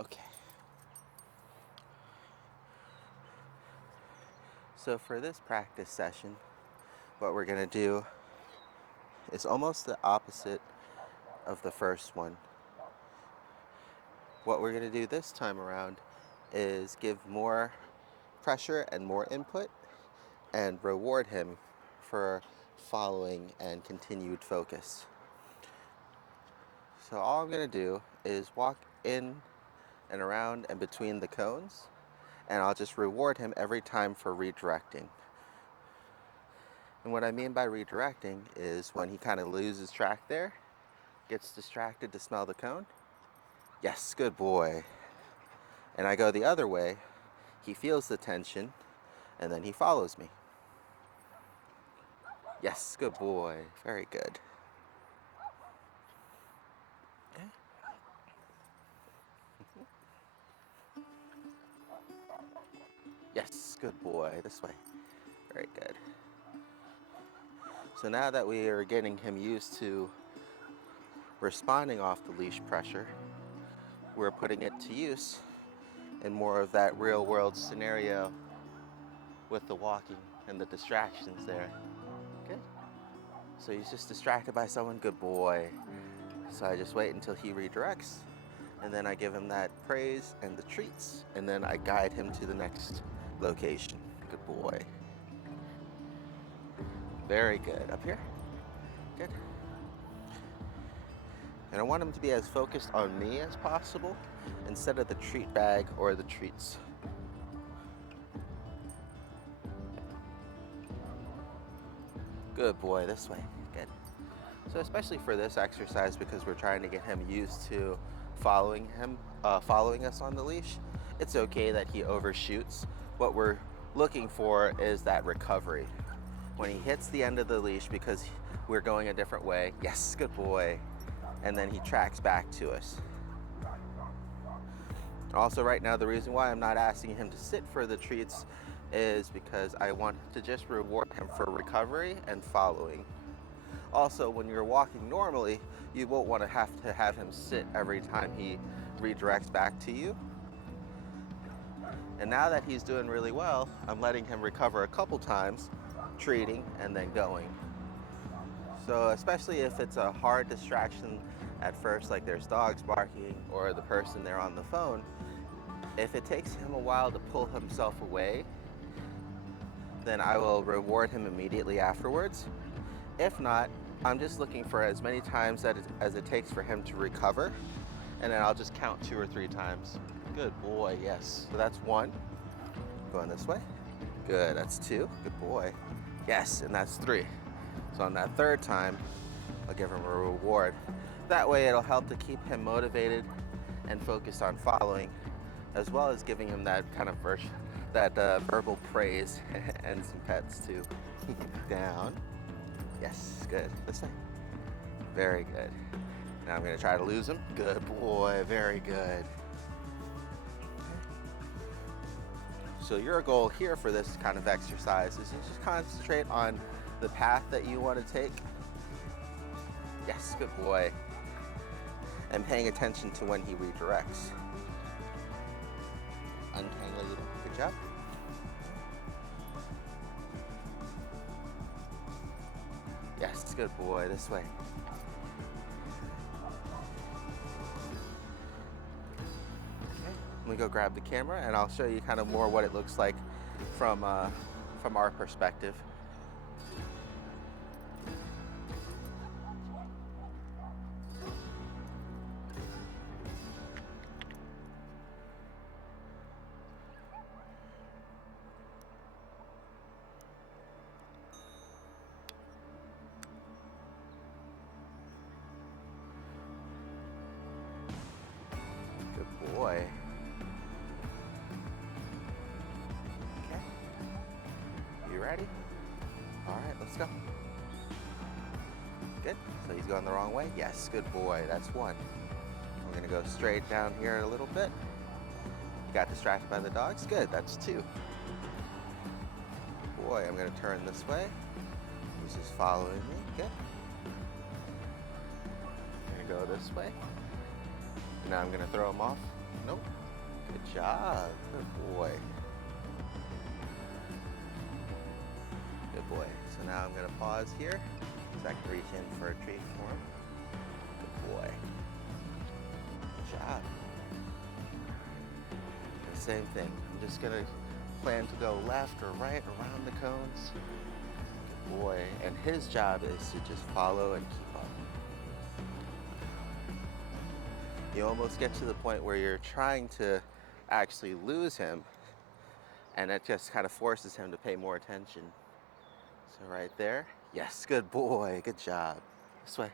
Okay. So for this practice session, what we're going to do is almost the opposite of the first one. What we're going to do this time around is give more pressure and more input and reward him for following and continued focus. So all I'm going to do is walk in and around and between the cones, and I'll just reward him every time for redirecting. And what I mean by redirecting is when he kind of loses track there, gets distracted to smell the cone. Yes, good boy. And I go the other way, he feels the tension, and then he follows me. Yes, good boy. Very good. Okay. Yes, good boy. This way. Very good. So now that we are getting him used to responding off the leash pressure, we're putting it to use in more of that real world scenario with the walking and the distractions there. Good. So he's just distracted by someone. Good boy. So I just wait until he redirects, and then I give him that praise and the treats, and then I guide him to the next location. Good boy. Very good. Up here. Good. And I want him to be as focused on me as possible instead of the treat bag or the treats. Good boy. This way. Good. So especially for this exercise, because we're trying to get him used to following us on the leash, it's okay that he overshoots. What we're looking for is that recovery. When he hits the end of the leash because we're going a different way, yes, good boy, and then he tracks back to us. Also right now, the reason why I'm not asking him to sit for the treats is because I want to just reward him for recovery and following. Also, when you're walking normally, you won't want to have him sit every time he redirects back to you. And now that he's doing really well, I'm letting him recover a couple times, treating and then going. So especially if it's a hard distraction at first, like there's dogs barking or the person there on the phone, if it takes him a while to pull himself away, then I will reward him immediately afterwards. If not, I'm just looking for as many times as it takes for him to recover, and then I'll just count 2 or 3 times. Good boy, yes. So that's 1. Going this way. Good, that's 2. Good boy. Yes, and that's 3. So on that 3rd time, I'll give him a reward. That way it'll help to keep him motivated and focused on following, as well as giving him that kind of verbal praise and some pets too. Down. Yes, good. This way. Very good. Now I'm going to try to lose him. Good boy. Very good. So your goal here for this kind of exercise is to just concentrate on the path that you want to take. Yes, good boy. And paying attention to when he redirects. Untangle it. Good job. Yes, good boy. This way. Okay. Let me go grab the camera, and I'll show you kind of more what it looks like from our perspective. Good boy. Okay. You ready? All right, let's go. Good. So he's going the wrong way? Yes, good boy. That's 1. We're going to go straight down here a little bit. You got distracted by the dogs? Good. That's 2. Boy, I'm going to turn this way. He's just following me. Good. I'm going to go this way. Now I'm going to throw him off. Nope. Good job. Good boy. Good boy. So now I'm gonna pause here so I can reach in for a treat for him. Good boy. Good job. The same thing. I'm just gonna plan to go left or right around the cones. Good boy. And his job is to just follow and keep up. You almost get to the point where you're trying to actually lose him, and it just kind of forces him to pay more attention. So right there. Yes, good boy. Good job. This way.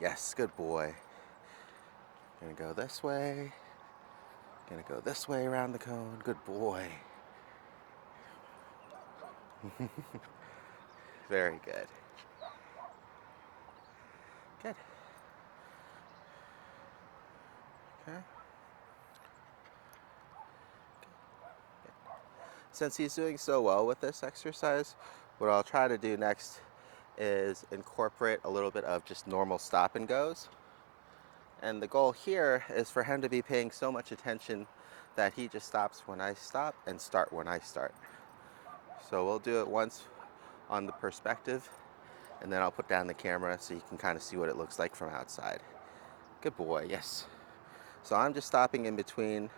Yes, good boy. Gonna go this way. Gonna go this way around the cone. Good boy. Very good. Good. Okay. Since he's doing so well with this exercise, what I'll try to do next is incorporate a little bit of just normal stop and goes. And the goal here is for him to be paying so much attention that he just stops when I stop and start when I start. So we'll do it once on the perspective, and then I'll put down the camera so you can kind of see what it looks like from outside. Good boy, yes. So I'm just stopping in between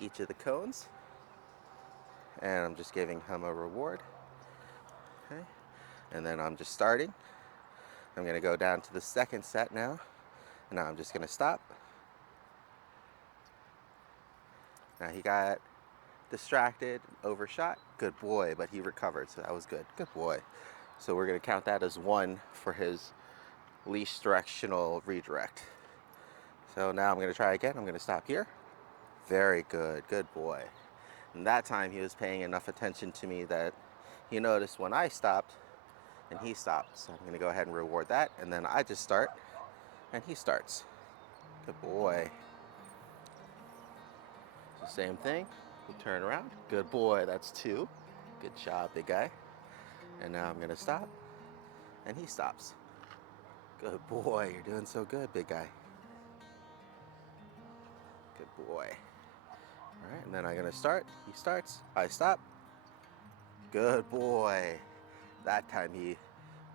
each of the cones, and I'm just giving him a reward. Okay. And then I'm just starting. I'm gonna go down to the second set now, and now I'm just gonna stop. Now he got distracted, overshot. Good boy, but he recovered, so that was good. Good boy. So we're gonna count that as 1 for his leash directional redirect. So now I'm gonna try again. I'm gonna stop here. Very good, good boy. And that time he was paying enough attention to me that he noticed when I stopped and he stopped. So I'm gonna go ahead and reward that, and then I just start and he starts. Good boy. So same thing, we'll turn around. Good boy, that's 2. Good job, big guy. And now I'm gonna stop and he stops. Good boy, you're doing so good, big guy. Good boy. All right, and then I'm gonna start. He starts, I stop. Good boy. That time he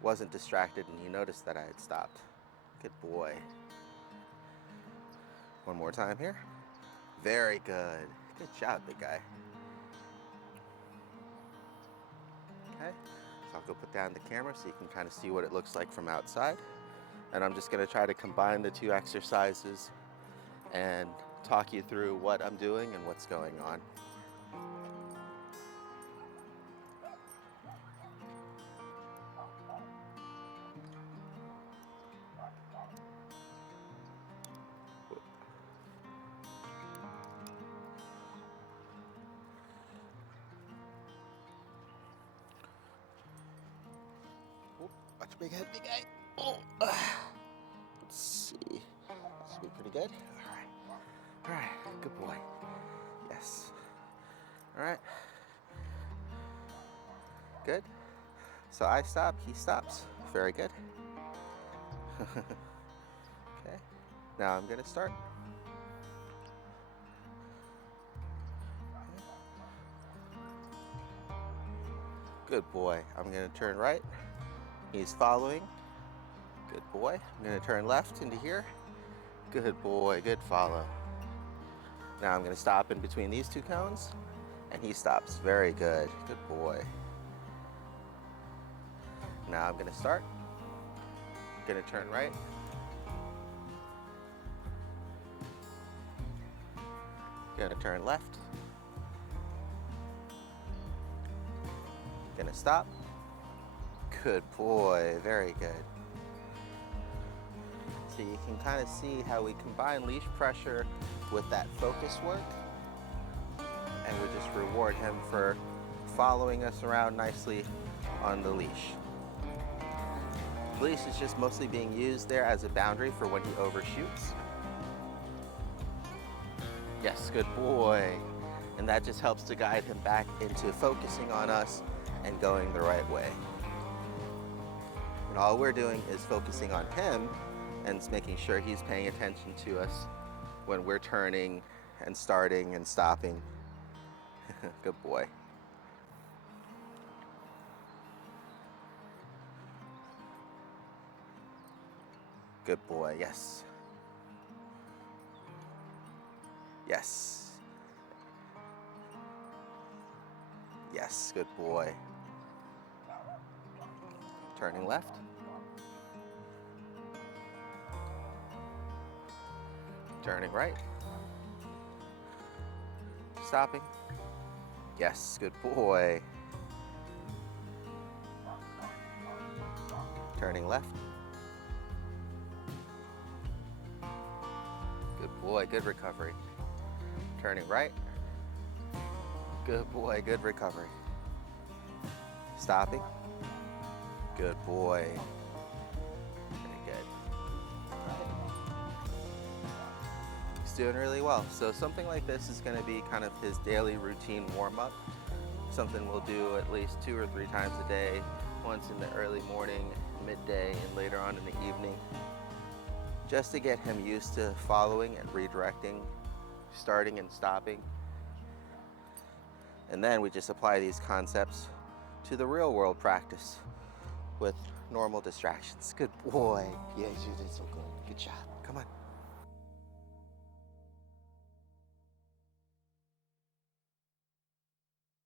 wasn't distracted and he noticed that I had stopped. Good boy. One more time here. Very good. Good job, big guy. Okay, so I'll go put down the camera so you can kind of see what it looks like from outside. And I'm just gonna try to combine the 2 exercises and talk you through what I'm doing and what's going on. Watch big head, big guy. Oh, let's see. This will be pretty good. All right, good boy. Yes. All right. Good. So I stop, he stops. Very good. Okay. Now I'm gonna start. Good boy. I'm gonna turn right. He's following. Good boy. I'm gonna turn left into here. Good boy, good follow. Now I'm gonna stop in between these 2 cones, and he stops. Very good, good boy. Now I'm gonna start. Gonna turn right. Gonna turn left. Gonna stop. Good boy, very good. So you can kind of see how we combine leash pressure with that focus work, and we just reward him for following us around nicely on the leash. The leash is just mostly being used there as a boundary for when he overshoots. Yes, good boy. And that just helps to guide him back into focusing on us and going the right way. And all we're doing is focusing on him and making sure he's paying attention to us when we're turning and starting and stopping. Good boy. Good boy, yes. Yes. Yes, good boy. Turning left. Turning right. Stopping. Yes, good boy. Turning left. Good boy, good recovery. Turning right. Good boy, good recovery. Stopping. Good boy. Very good. He's doing really well. So something like this is going to be kind of his daily routine warm-up. Something we'll do at least 2 or 3 times a day, once in the early morning, midday, and later on in the evening, just to get him used to following and redirecting, starting and stopping. And then we just apply these concepts to the real world practice with normal distractions. Good boy. Yes, you did so good. Good job. Come on.